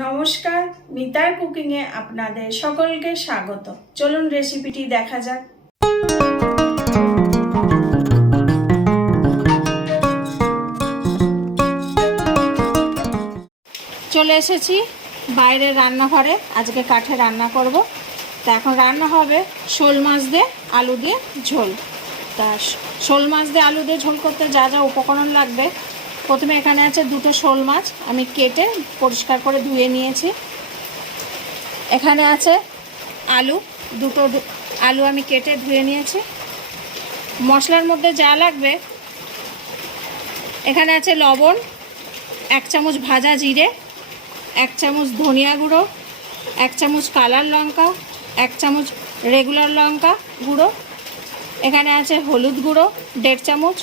নমস্কার, মিতার কুকিংয়ে আপনাদের সকলকে স্বাগত। চলুন রেসিপিটি দেখা যাক। চলে এসেছি বাইরের রান্নাঘরে। আজকে কাঠে রান্না করব। তা এখন রান্না হবে শোল মাছ দিয়ে আলু দিয়ে ঝোল। তা শোল মাছ দিয়ে আলু দিয়ে ঝোল করতে যা যা উপকরণ লাগবে, প্রথমে এখানে আছে দুটো শোল মাছ আমি কেটে পরিষ্কার করে ধুয়ে নিয়েছি। এখানে আছে আলু, দুটো আলু আমি কেটে ধুয়ে নিয়েছি। মশলার মধ্যে যা লাগবে, এখানে আছে লবণ, 1 চামচ ভাজা জিরে, 1 চামচ ধনিয়া গুঁড়ো, 1 চামচ কালার লঙ্কা, 1 চামচ রেগুলার লঙ্কা গুঁড়ো, এখানে আছে হলুদ গুঁড়ো 1.5 চামচ।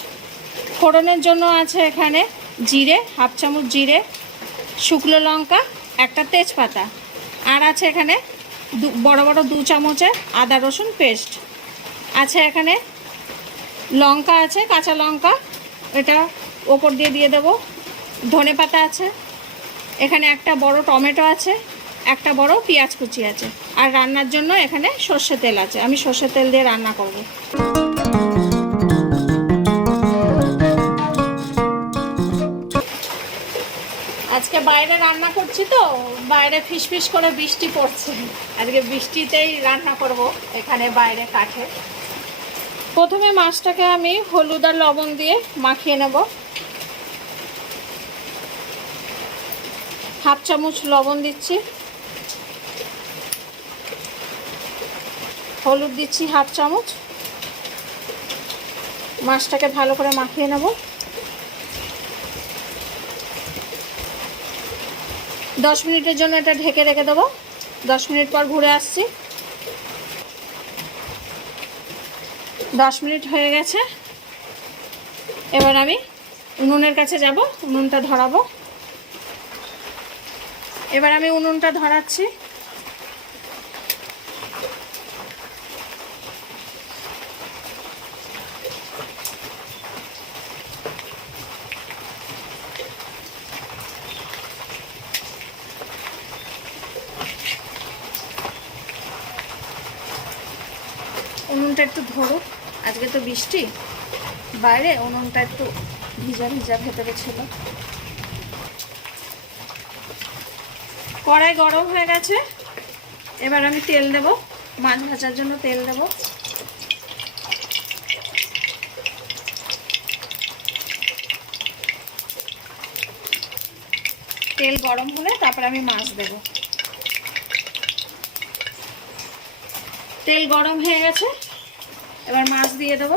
ফোড়নের জন্য আছে এখানে জিরে 1/2 চামচ জিরে, শুকনো লঙ্কা, একটা তেজপাতা, আর আছে এখানে বড় বড় 2 চামচের আদা রসুন পেস্ট আছে। এখানে লঙ্কা আছে, কাঁচা লঙ্কা, এটা ওপর দিয়ে দেবো। ধনে পাতা আছে, এখানে একটা বড় টমেটো আছে, একটা বড় পেঁয়াজ কুচি আছে, আর রান্নার জন্য এখানে সর্ষে তেল আছে। আমি সর্ষে তেল দিয়ে রান্না করব। আজকে বাইরে রান্না করছি, তো বাইরে ফিসফিস করে বৃষ্টি পড়ছে। আজকে বৃষ্টিতেই রান্না করব এখানে বাইরে কাঠে। প্রথমে মাছটাকে আমি হলুদ আর লবণ দিয়ে মাখিয়ে নেব। 1/2 চামচ লবণ দিচ্ছি, হলুদ দিচ্ছি 1/2 চামচ। মাছটাকে ভালো করে মাখিয়ে নেব। 10 মিনিটের জন্য এটা ঢেকে রেখে দেবো। 10 মিনিট পর ঘুরে আসছি। 10 মিনিট হয়ে গেছে। এবার আমি উনুনের কাছে যাব, উনুনটা ধরাবো। এবার আমি উনুনটা ধরাচ্ছি। উনুনটা একটু ধরুক, আজকে তো বৃষ্টি, বাইরে উনুনটা একটু ভিজা ভিজা ভেতরে ছিল। কড়াই গরম হয়ে গেছে। এবার আমি তেল দেব, মাছ ভাজার জন্য তেল দেব। তেল গরম হলে তারপর আমি মাছ দেব। তেল গরম হয়ে গেছে, এবার মাছ দিয়ে দেব।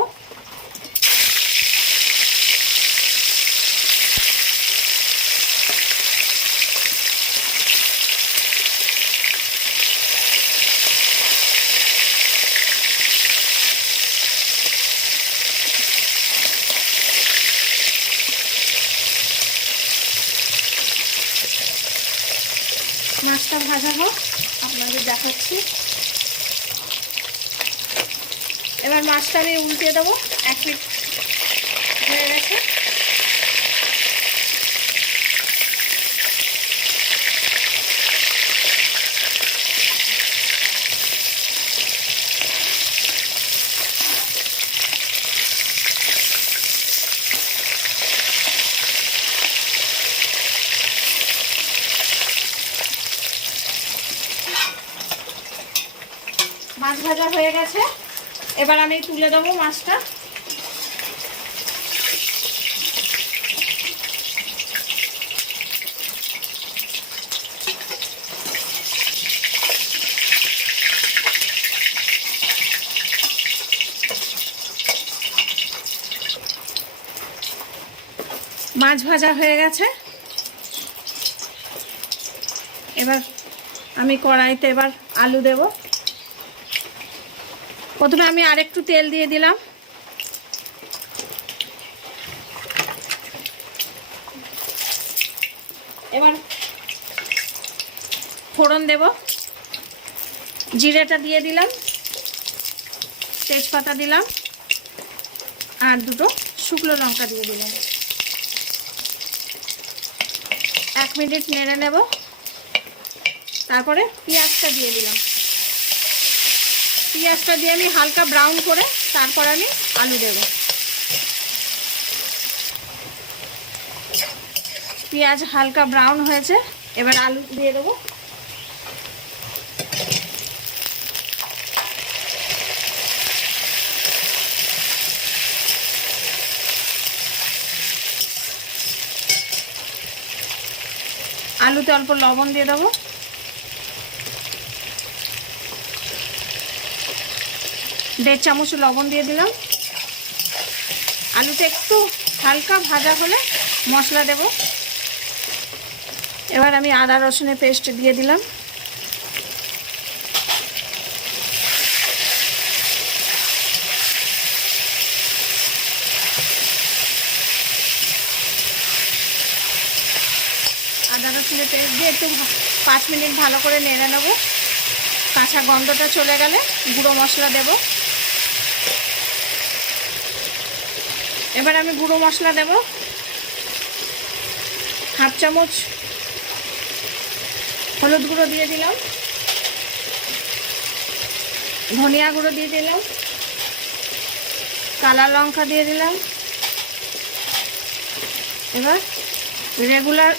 মাছটা ভাজা হোক, আপনাদের দেখাচ্ছি। এবার মাছটা আমি উল্টে দেবো। 1 মিনিট হয়ে গেছে। মাছ ভাজা হয়ে গেছে, এবার আমি তুলে দেবো মাছটা। মাছ ভাজা হয়ে গেছে। এবার আমি কড়াইতে এবার আলু দেব। প্রথমে আমি আরেকটু তেল দিয়ে দিলাম। এবার ফোড়ন দেব। জিরেটা দিয়ে দিলাম, তেজপাতা দিলাম, আর দুটো শুকনো লঙ্কা দিয়ে দিলাম। 1 মিনিট নেড়ে নেব। তারপরে পেঁয়াজটা দিয়ে দিলাম। পেঁয়াজটা দিয়ে আমি হালকা ব্রাউন করে তারপর আমি আলু দেব। পেঁয়াজ হালকা ব্রাউন হয়েছে, এবার আলু দিয়ে দেবো। আলুতে অল্প লবণ দিয়ে দেবো। দেড় চামচ লবণ দিয়ে দিলাম। আলুতে একটু হালকা ভাজা হলে মশলা দেব। এবার আমি আদা রসুনের পেস্ট দিয়ে দিলাম। আদা রসুনের পেস্ট দিয়ে একটু 5 মিনিট ভালো করে নেড়ে নেব। কাঁচা গন্ধটা চলে গেলে গুঁড়ো মশলা দেব। এবার আমি গুঁড়ো মশলা দেব। হাফ চামচ হলুদ গুঁড়ো দিয়ে দিলাম, ধনিয়া গুঁড়ো দিয়ে দিলাম, কালা লঙ্কা দিয়ে দিলাম। এবার রেগুলার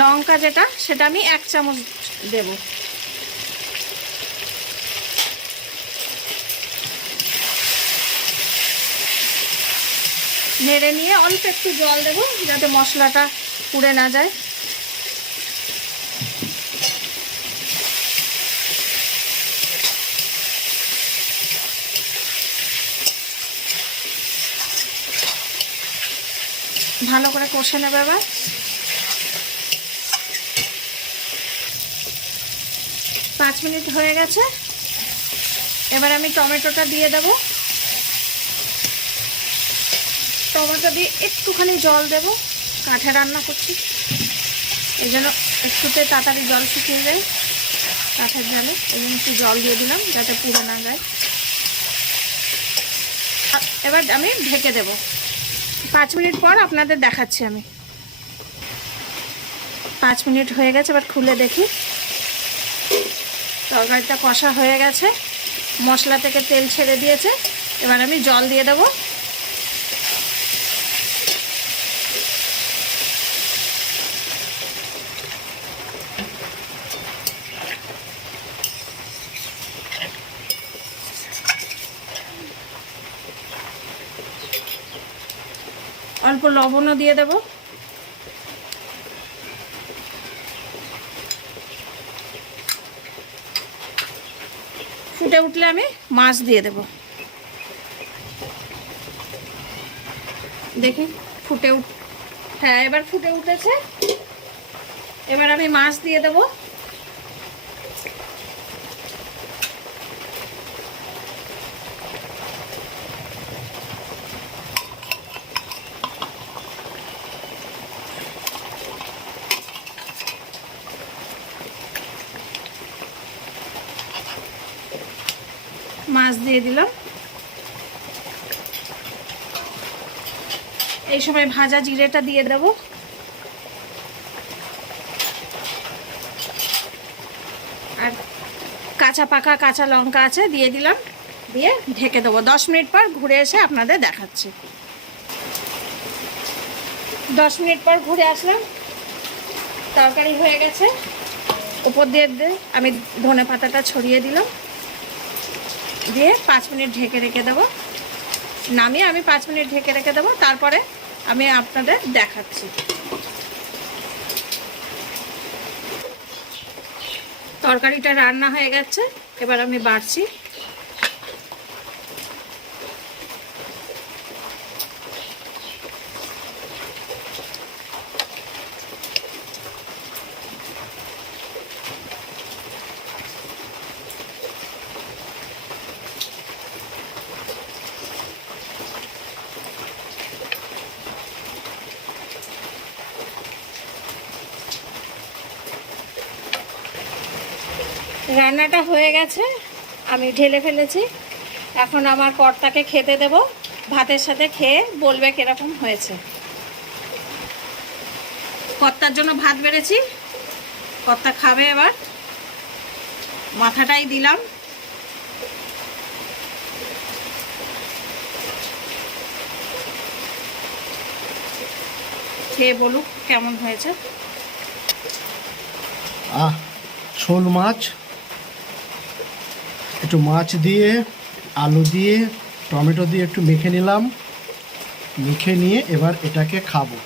লঙ্কা যেটা, সেটা আমি 1 চামচ দেব। নেড়ে নিয়ে অল্প একটু জল দেব যাতে মশলাটা পুড়ে না যায়। ভালো করে কষে নেবে। এবার 5 মিনিট হয়ে গেছে। এবার আমি টমেটোটা দিয়ে দেব। টমেটো দিয়ে একটুখানি জল দেব, কাঠে রান্না করছি এই জন্য একটুতে তাড়াতাড়ি জল শুকিয়ে যায় কাঠের জলে, এই জন্য একটু জল দিয়ে দিলাম যাতে পুড়ে না যায়। এবার আমি ঢেকে দেব। 5 মিনিট পর আপনাদের দেখাচ্ছি আমি। 5 মিনিট হয়ে গেছে, এবার খুলে দেখি। তরকারিটা কষা হয়ে গেছে, মশলা থেকে তেল ছেড়ে দিয়েছে। এবার আমি জল দিয়ে দেব। অল্প লবণও দিয়ে দেব। ফুটে উঠলে আমি মাছ দিয়ে দেব। দেখি হ্যাঁ, এবার ফুটে উঠেছে। এবার আমি মাছ দিয়ে দেব। মাছ দিয়ে দিলাম। এই সময় ভাজা জিরেটা দিয়ে দেব। আর পাকা কাঁচা লঙ্কা আছে দিয়ে দিলাম, দিয়ে ঢেকে দেবো। 10 মিনিট পর ঘুরে এসে আপনাদের দেখাচ্ছি। 10 মিনিট পর ঘুরে আসলাম, তরকারি হয়ে গেছে। উপর দিয়ে আমি ধনে পাতাটা ছড়িয়ে দিলাম, দিয়ে 5 মিনিট ঢেকে রেখে দেবো। নামিয়ে আমি 5 মিনিট ঢেকে রেখে দেবো, তারপরে আমি আপনাদের দেখাচ্ছি। তরকারিটা রান্না হয়ে গেছে, এবার আমি বাড়ছি। রান্নাটা হয়ে গেছে, আমি ঢেলে ফেলেছি। এখন আমার কর্তাকে খেতে দেব। ভাতের সাথে খেয়ে বলবে কিরকম হয়েছে। কর্তার জন্য ভাত বেড়েছি, কর্তা খাবে এবার। মাথাটাই দিলাম। খেয়ে বলুক কেমন হয়েছে। শোল মাছ, একটু মাছ দিয়ে আলু দিয়ে টমেটো দিয়ে একটু মেখে নিলাম, মেখে নিয়ে এবার এটাকে খাবো।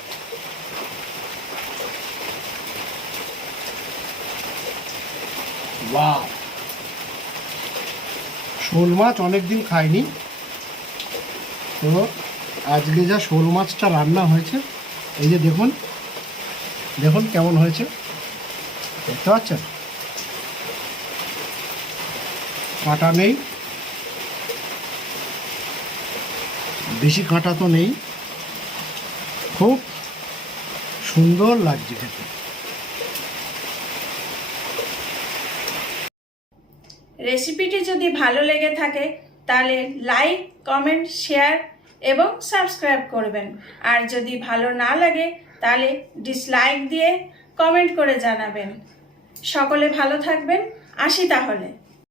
ওয়াও, শোল মাছ অনেকদিন খাইনি, তো আজকে যা শোল মাছটা রান্না হয়েছে, এই যে দেখুন দেখুন কেমন হয়েছে, দেখতে পাচ্ছেন? কাঁটা নেই, বেশি কাঁটা তো নেই, খুব সুন্দর লাগছে খেতে। রেসিপিটি যদি ভালো লেগে থাকে তাহলে লাইক, কমেন্ট, শেয়ার এবং সাবস্ক্রাইব করবেন। আর যদি ভালো না লাগে তাহলে ডিসলাইক দিয়ে কমেন্ট করে জানাবেন। সকলে ভালো থাকবেন, আসি তাহলে।